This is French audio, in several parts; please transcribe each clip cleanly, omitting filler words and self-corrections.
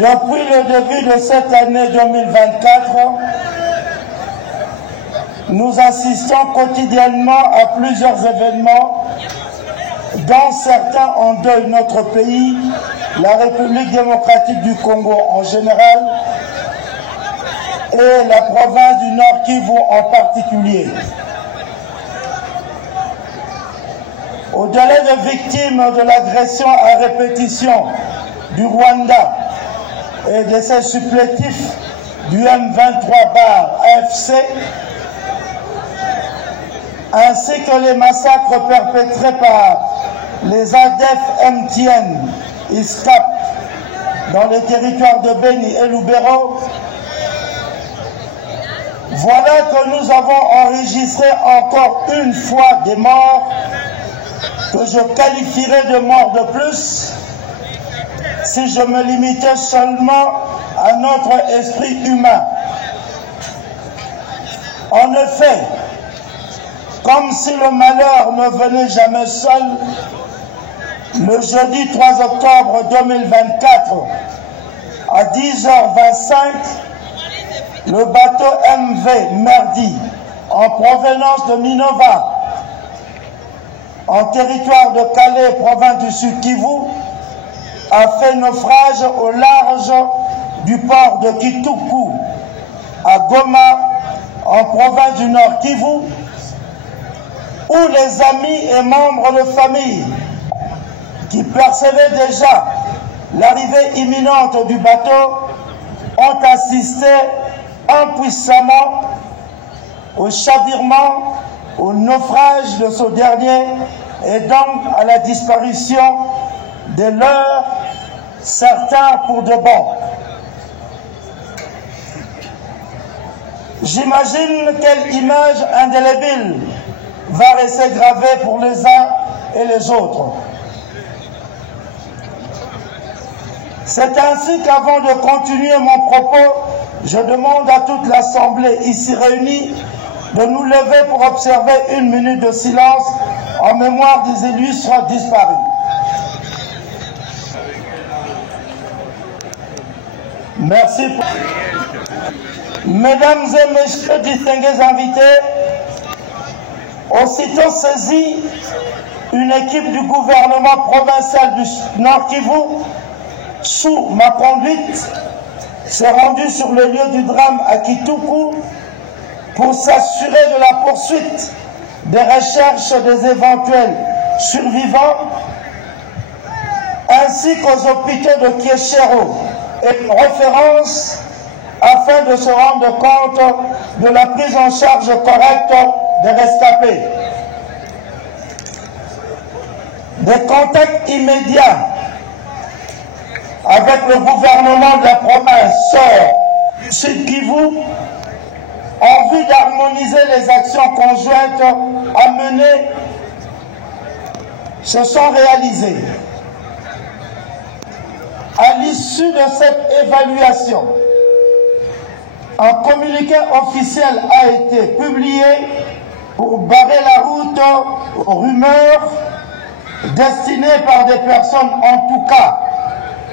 Depuis le début de cette année 2024, nous assistons quotidiennement à plusieurs événements, dont certains endeuillent notre pays, la République démocratique du Congo en général et la province du Nord Kivu en particulier. Au-delà des victimes de l'agression à répétition du Rwanda et de ses supplétifs du M23/AFC, ainsi que les massacres perpétrés par les ADF MTN ISCAP dans les territoires de Beni et Lubero, voilà que nous avons enregistré encore une fois des morts que je qualifierais de morts de plus si je me limitais seulement à notre esprit humain. En effet, comme si le malheur ne venait jamais seul, le jeudi 3 octobre 2024, à 10h25, le bateau MV Merdi, en provenance de Minova, en territoire de Calais, province du Sud Kivu, a fait naufrage au large du port de Kituku, à Goma, en province du Nord Kivu, où les amis et membres de famille qui percevaient déjà l'arrivée imminente du bateau ont assisté impuissamment au chavirement, au naufrage de ce dernier et donc à la disparition de leurs, certains pour de bon. J'imagine quelle image indélébile va rester gravée pour les uns et les autres. C'est ainsi qu'avant de continuer mon propos, je demande à toute l'Assemblée ici réunie de nous lever pour observer une minute de silence en mémoire des illustres disparus. Merci. Mesdames et messieurs, distingués invités, aussitôt saisie, une équipe du gouvernement provincial du Nord Kivu, sous ma conduite, s'est rendue sur le lieu du drame à Kituku pour s'assurer de la poursuite des recherches des éventuels survivants, ainsi qu'aux hôpitaux de Kieshero et référence afin de se rendre compte de la prise en charge correcte des rescapés. Des contacts immédiats avec le gouvernement de la province du Sud Kivu en vue d'harmoniser les actions conjointes à mener se sont réalisées. À l'issue de cette évaluation, un communiqué officiel a été publié pour barrer la route aux rumeurs destinées par des personnes, en tout cas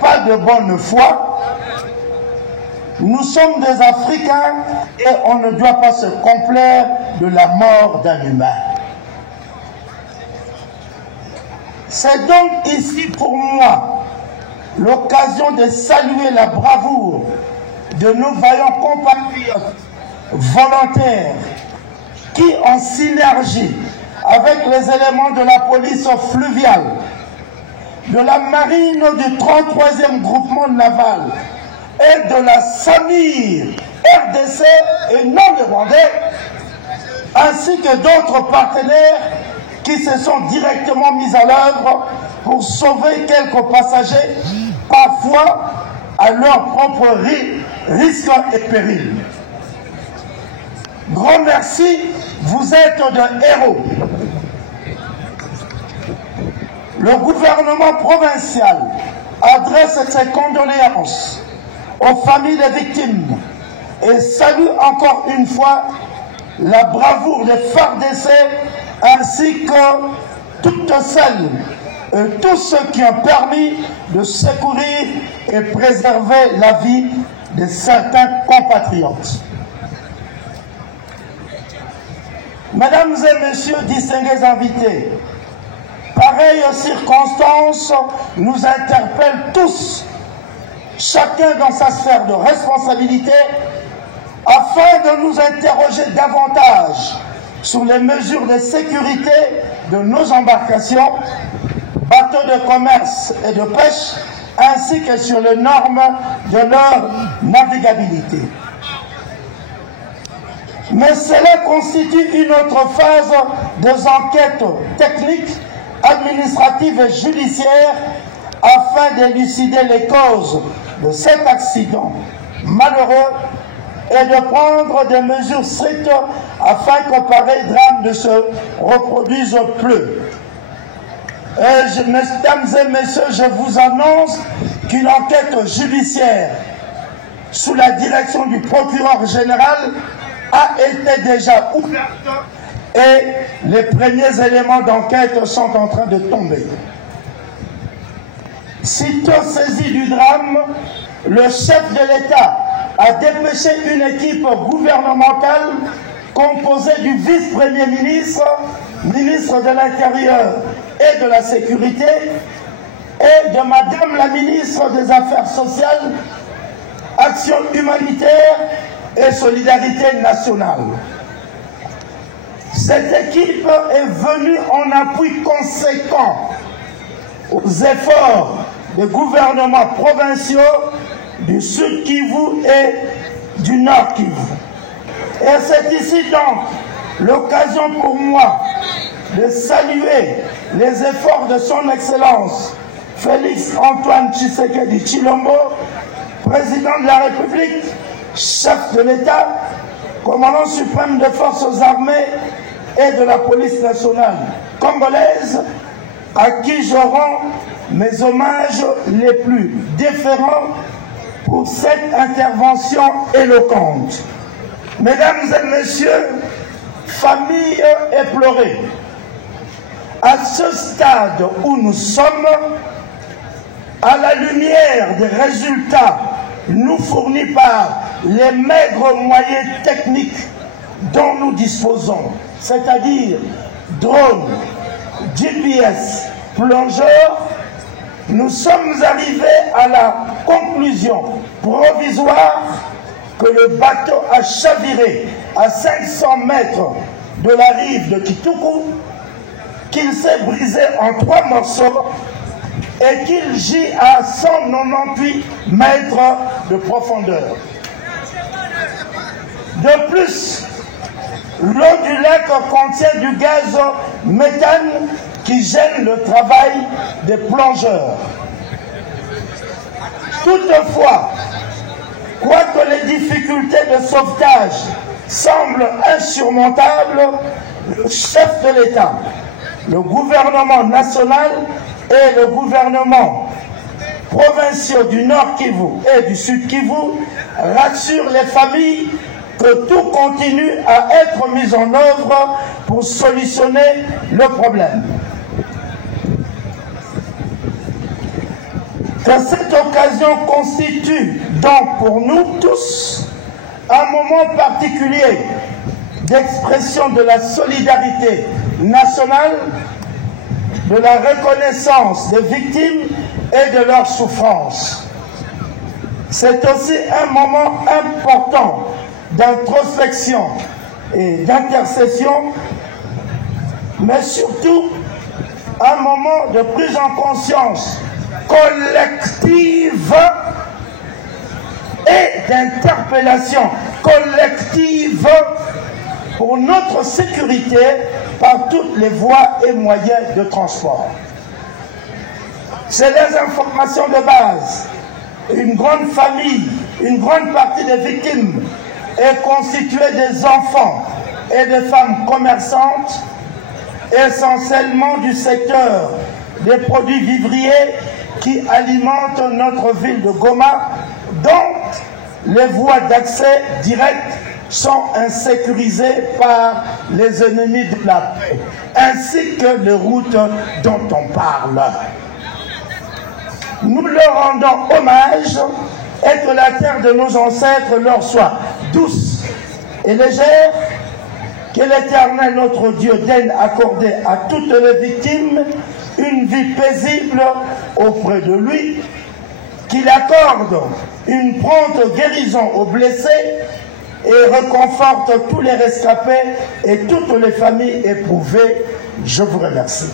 pas de bonne foi. Nous sommes des Africains et on ne doit pas se complaire de la mort d'un humain. C'est donc ici pour moi l'occasion de saluer la bravoure de nos vaillants compatriotes volontaires qui, en synergie avec les éléments de la police fluviale, de la marine du 33e groupement naval et de la SAMIR RDC et non rwandais, ainsi que d'autres partenaires qui se sont directement mis à l'œuvre pour sauver quelques passagers, parfois à leur propre risque et péril. Grand merci, vous êtes des héros. Le gouvernement provincial adresse ses condoléances aux familles des victimes et salue encore une fois la bravoure des FARDC ainsi que toutes celles et tous ceux qui ont permis de secourir et préserver la vie de certains compatriotes. Mesdames et messieurs, distingués invités, pareilles circonstances nous interpellent tous, chacun dans sa sphère de responsabilité, afin de nous interroger davantage sur les mesures de sécurité de nos embarcations, bateaux de commerce et de pêche, ainsi que sur les normes de leur navigabilité. Mais cela constitue une autre phase des enquêtes techniques, administratives et judiciaires afin d'élucider les causes de cet accident malheureux et de prendre des mesures strictes afin qu'un pareil drame ne se reproduise plus. Mesdames et messieurs, je vous annonce qu'une enquête judiciaire sous la direction du procureur général a été déjà ouverte et les premiers éléments d'enquête sont en train de tomber. Sitôt saisi du drame, le chef de l'État a dépêché une équipe gouvernementale composée du vice-premier ministre, ministre de l'Intérieur et de la Sécurité, et de Madame la ministre des Affaires sociales, Action humanitaire et solidarité nationale. Cette équipe est venue en appui conséquent aux efforts des gouvernements provinciaux du Sud Kivu et du Nord Kivu. Et c'est ici donc l'occasion pour moi de saluer les efforts de son Excellence Félix Antoine Tshisekedi Tshilombo, président de la République, chef de l'État, commandant suprême des forces armées et de la police nationale congolaise, à qui je rends mes hommages les plus déférents pour cette intervention éloquente. Mesdames et messieurs, famille éplorée, à ce stade où nous sommes, à la lumière des résultats nous fournis par les maigres moyens techniques dont nous disposons, c'est-à-dire drones, GPS, plongeurs, nous sommes arrivés à la conclusion provisoire que le bateau a chaviré à 500 mètres de la rive de Kituku, qu'il s'est brisé en 3 morceaux et qu'il gît à 198 mètres de profondeur. De plus, l'eau du lac contient du gaz méthane qui gêne le travail des plongeurs. Toutefois, quoique les difficultés de sauvetage semblent insurmontables, le chef de l'État, le gouvernement national et le gouvernement provinciaux du Nord Kivu et du Sud Kivu rassurent les familles que tout continue à être mis en œuvre pour solutionner le problème. Que cette occasion constitue donc pour nous tous un moment particulier d'expression de la solidarité nationale, de la reconnaissance des victimes et de leurs souffrances. C'est aussi un moment important d'introspection et d'intercession, mais surtout un moment de prise en conscience collective et d'interpellation collective pour notre sécurité par toutes les voies et moyens de transport. C'est les informations de base. Une grande famille, une grande partie des victimes est constituée des enfants et des femmes commerçantes, essentiellement du secteur des produits vivriers qui alimentent notre ville de Goma, dont les voies d'accès direct sont insécurisés par les ennemis de la paix, ainsi que les routes dont on parle. Nous leur rendons hommage et que la terre de nos ancêtres leur soit douce et légère, que l'Éternel notre Dieu daigne accorder à toutes les victimes une vie paisible auprès de lui, qu'il accorde une prompte guérison aux blessés et réconforte tous les rescapés et toutes les familles éprouvées. Je vous remercie.